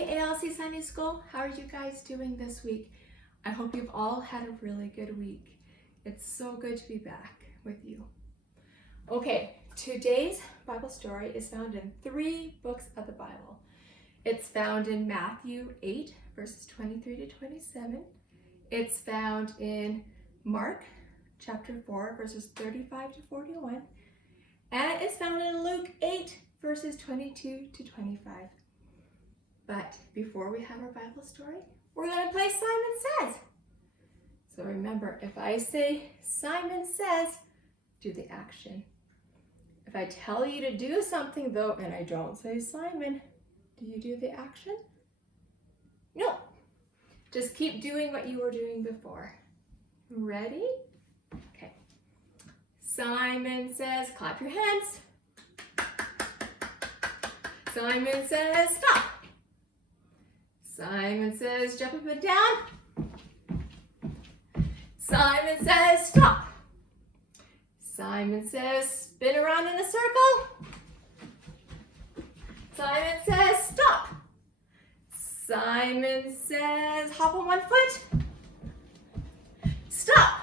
Hey ALC Sunday School, how are you guys doing this week? I hope you've all had a really good week. It's so good to be back with you. Okay, today's Bible story is found in 3 books of the Bible. It's found in Matthew 8, verses 23 to 27. It's found in Mark chapter 4, verses 35 to 41. And it's found in Luke 8, verses 22 to 25. But before we have our Bible story, we're going to play Simon Says. So remember, if I say Simon Says, do the action. If I tell you to do something though, and I don't say Simon, do you do the action? No. Just keep doing what you were doing before. Ready? Okay. Simon says, clap your hands. Simon says, stop. Simon says, jump up and down. Simon says, stop. Simon says, spin around in a circle. Simon says, stop. Simon says, hop on one foot. Stop.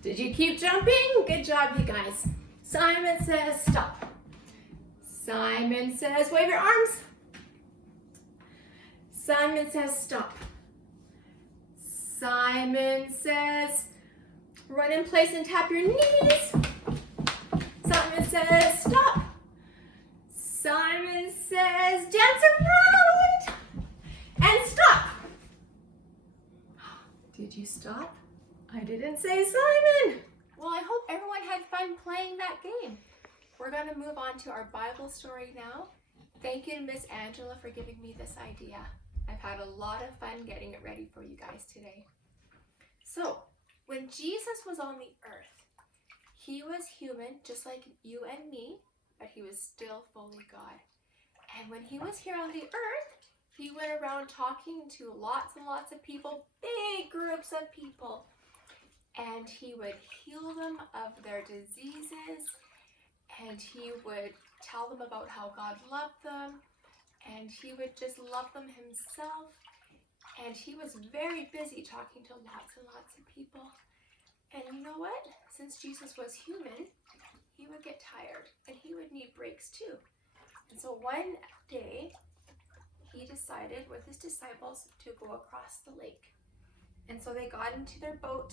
Did you keep jumping? Good job, you guys. Simon says, stop. Simon says, wave your arms. Simon says, stop. Simon says, run in place and tap your knees. Simon says, stop. Simon says, dance around and stop. Did you stop? I didn't say Simon. Well, I hope everyone had fun playing that game. We're going to move on to our Bible story now. Thank you to Miss Angela for giving me this idea. I've had a lot of fun getting it ready for you guys today. So, when Jesus was on the earth, he was human just like you and me, but he was still fully God. And when he was here on the earth, he went around talking to lots and lots of people, big groups of people, and he would heal them of their diseases, and he would tell them about how God loved them, and he would just love them himself. And he was very busy talking to lots and lots of people. And you know what? Since Jesus was human, he would get tired and he would need breaks too. And so one day, he decided with his disciples to go across the lake. And so they got into their boat,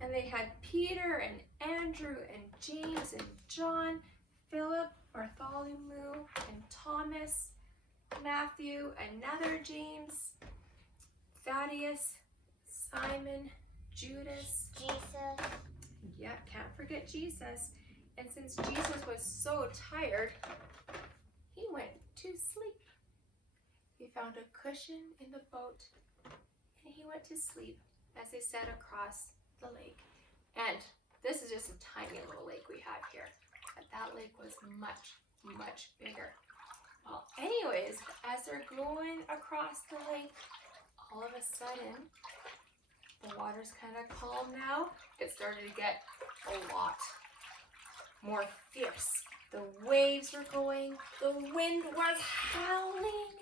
and they had Peter and Andrew and James and John, Philip, Bartholomew and Thomas, Matthew, another James, Thaddeus, Simon, Judas. Jesus. Yeah, can't forget Jesus. And since Jesus was so tired, he went to sleep. He found a cushion in the boat and he went to sleep as they sat across the lake. And this is just a tiny little lake we have here, but that lake was much, much bigger. Well, anyways, as they're going across the lake, all of a sudden, the water's kind of calm now. It started to get a lot more fierce. The waves were going, the wind was howling,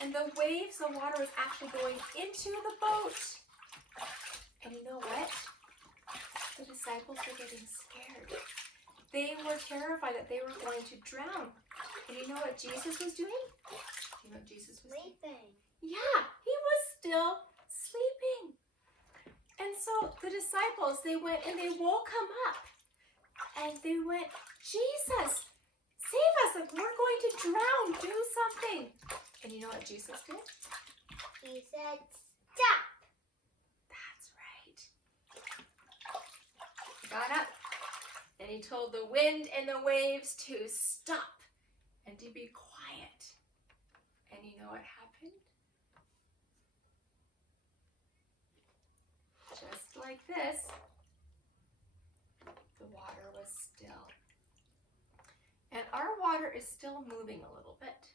and the waves, the water was actually going into the boat. And you know what? The disciples were getting scared. They were terrified that they were going to drown. And you know what Jesus was doing? You know what Jesus was doing? Sleeping. Yeah, he was still sleeping. And so the disciples, they went and they woke him up. And they went, Jesus, save us. We're going to drown. Do something. And you know what Jesus did? He said, stop. That's right. He got up and he told the wind and the waves to stop and to be quiet. And you know what happened? Just like this, the water was still. And our water is still moving a little bit,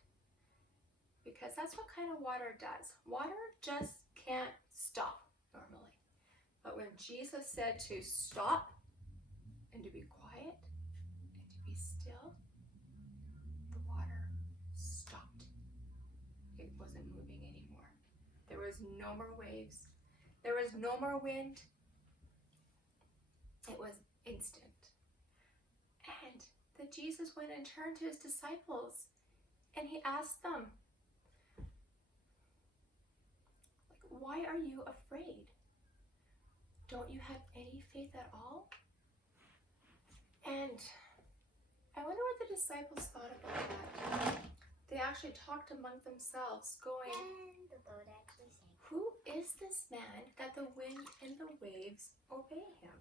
because that's what kind of water does. Water just can't stop normally. But when Jesus said to stop and to be quiet and to be still, the water no more waves. There was no more wind. It was instant. And then Jesus went and turned to his disciples and he asked them, why are you afraid? Don't you have any faith at all? And I wonder what the disciples thought about that. They actually talked among themselves, going, And the boat actually sank. who is this man that the wind and the waves obey him?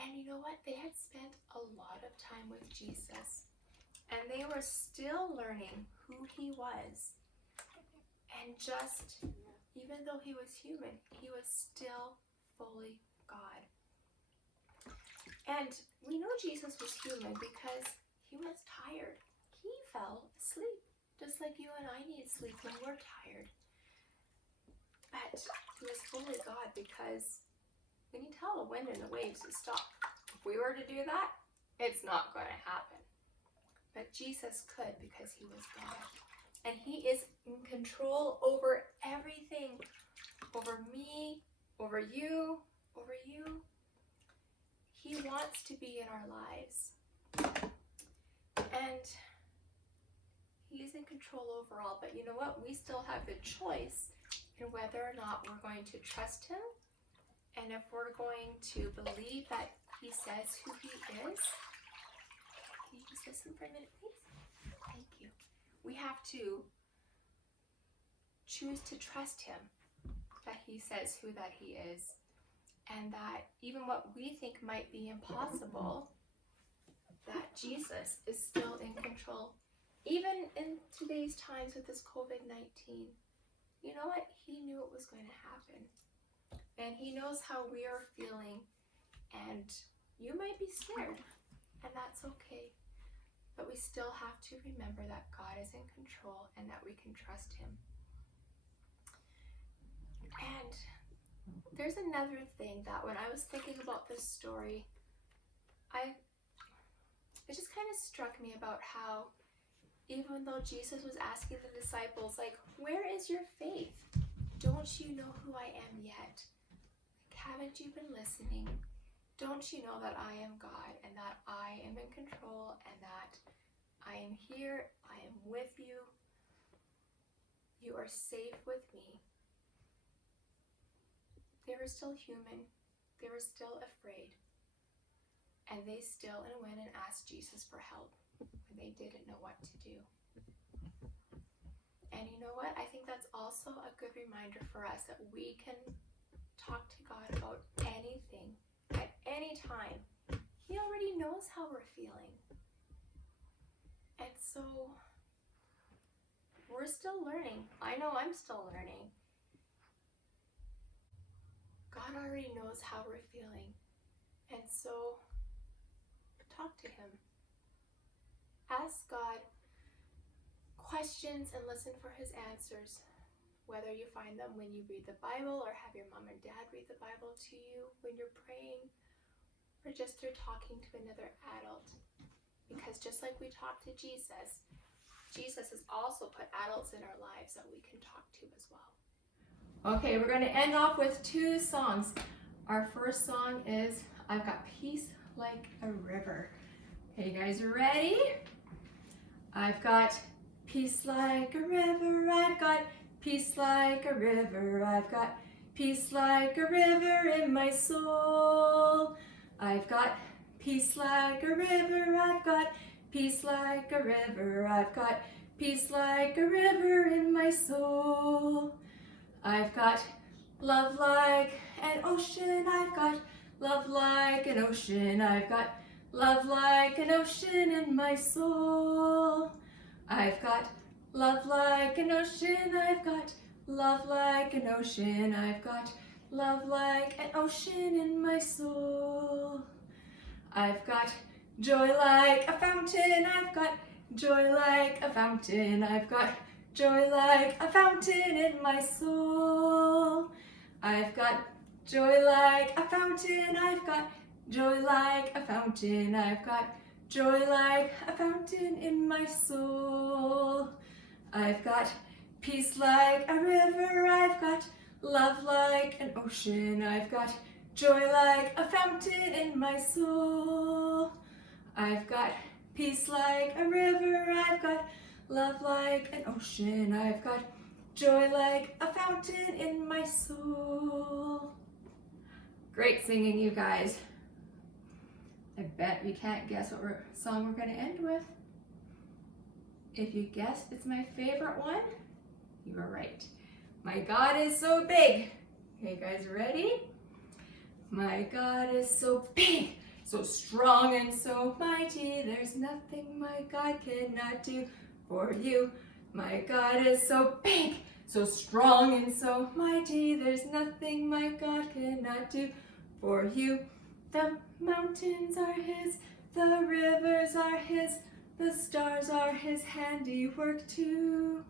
And you know what? They had spent a lot of time with Jesus, and they were still learning who he was. And just, even though he was human, he was still fully God. And we know Jesus was human because he was tired. He fell asleep, just like you and I need sleep when we're tired. But he was fully God because we can tell the wind and the waves to stop. If we were to do that, it's not going to happen. But Jesus could because he was God. And he is in control over everything. Over me, over you, over you. He wants to be in our lives. And he is in control overall. But you know what? We still have the choice in whether or not we're going to trust him. And if we're going to believe that he says who he is. Can you just listen for a minute, please? Thank you. We have to choose to trust him, that he says who that he is, and that even what we think might be impossible, that Jesus is still in control. Even in today's times with this COVID-19, you know what? He knew it was going to happen. And he knows how we are feeling, and you might be scared, and that's okay. But we still have to remember that God is in control and that we can trust him. And there's another thing that when I was thinking about this story, it just kind of struck me about how even though Jesus was asking the disciples, like, where is your faith? Don't you know who I am yet? Haven't you been listening? Don't you know that I am God and that I am in control and that I am here, I am with you, you are safe with me. They were still human, they were still afraid, and they still went and asked Jesus for help when they didn't know what to do. And you know what? I think that's also a good reminder for us that we can talk to God about anything at any time. He already knows how we're feeling. And so we're still learning. I know I'm still learning. God already knows how we're feeling. And so talk to him. Ask God questions and listen for his answers. Whether you find them when you read the Bible or have your mom and dad read the Bible to you when you're praying, or just through talking to another adult. Because just like we talk to Jesus, Jesus has also put adults in our lives that we can talk to as well. Okay, we're going to end off with two songs. Our first song is I've Got Peace Like a River. Okay, you guys ready? I've got peace like a river, I've got peace like a river, I've got peace like a river in my soul. I've got peace like a river, I've got peace like a river, I've got peace like a river in my soul. I've got love like an ocean, I've got love like an ocean, I've got love like an ocean in my soul. I've got love like an ocean, I've got love like an ocean, I've got love like an ocean in my soul. I've got joy like a fountain, I've got joy like a fountain, I've got joy like a fountain in my soul. I've got joy like a fountain, I've got joy like a fountain, I've got joy like a fountain in my soul. I've got peace like a river I've got, love like an ocean I've got, joy like a fountain in my soul. I've got peace like a river I've got, love like an ocean I've got, joy like a fountain in my soul. Great singing, you guys. I bet you can't guess what song we're going to end with. If you guessed it's my favorite one, you were right. My God is so big. Okay, guys, ready? My God is so big, so strong and so mighty. There's nothing my God cannot do for you. My God is so big, so strong and so mighty. There's nothing my God cannot do for you. The mountains are His, the rivers are His, the stars are His handiwork too.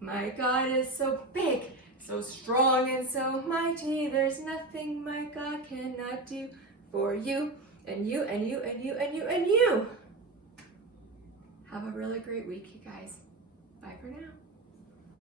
My God is so big, so strong and so mighty. There's nothing my God cannot do for you, and you, and you, and you, and you, and you. Have a really great week, you guys. Bye for now.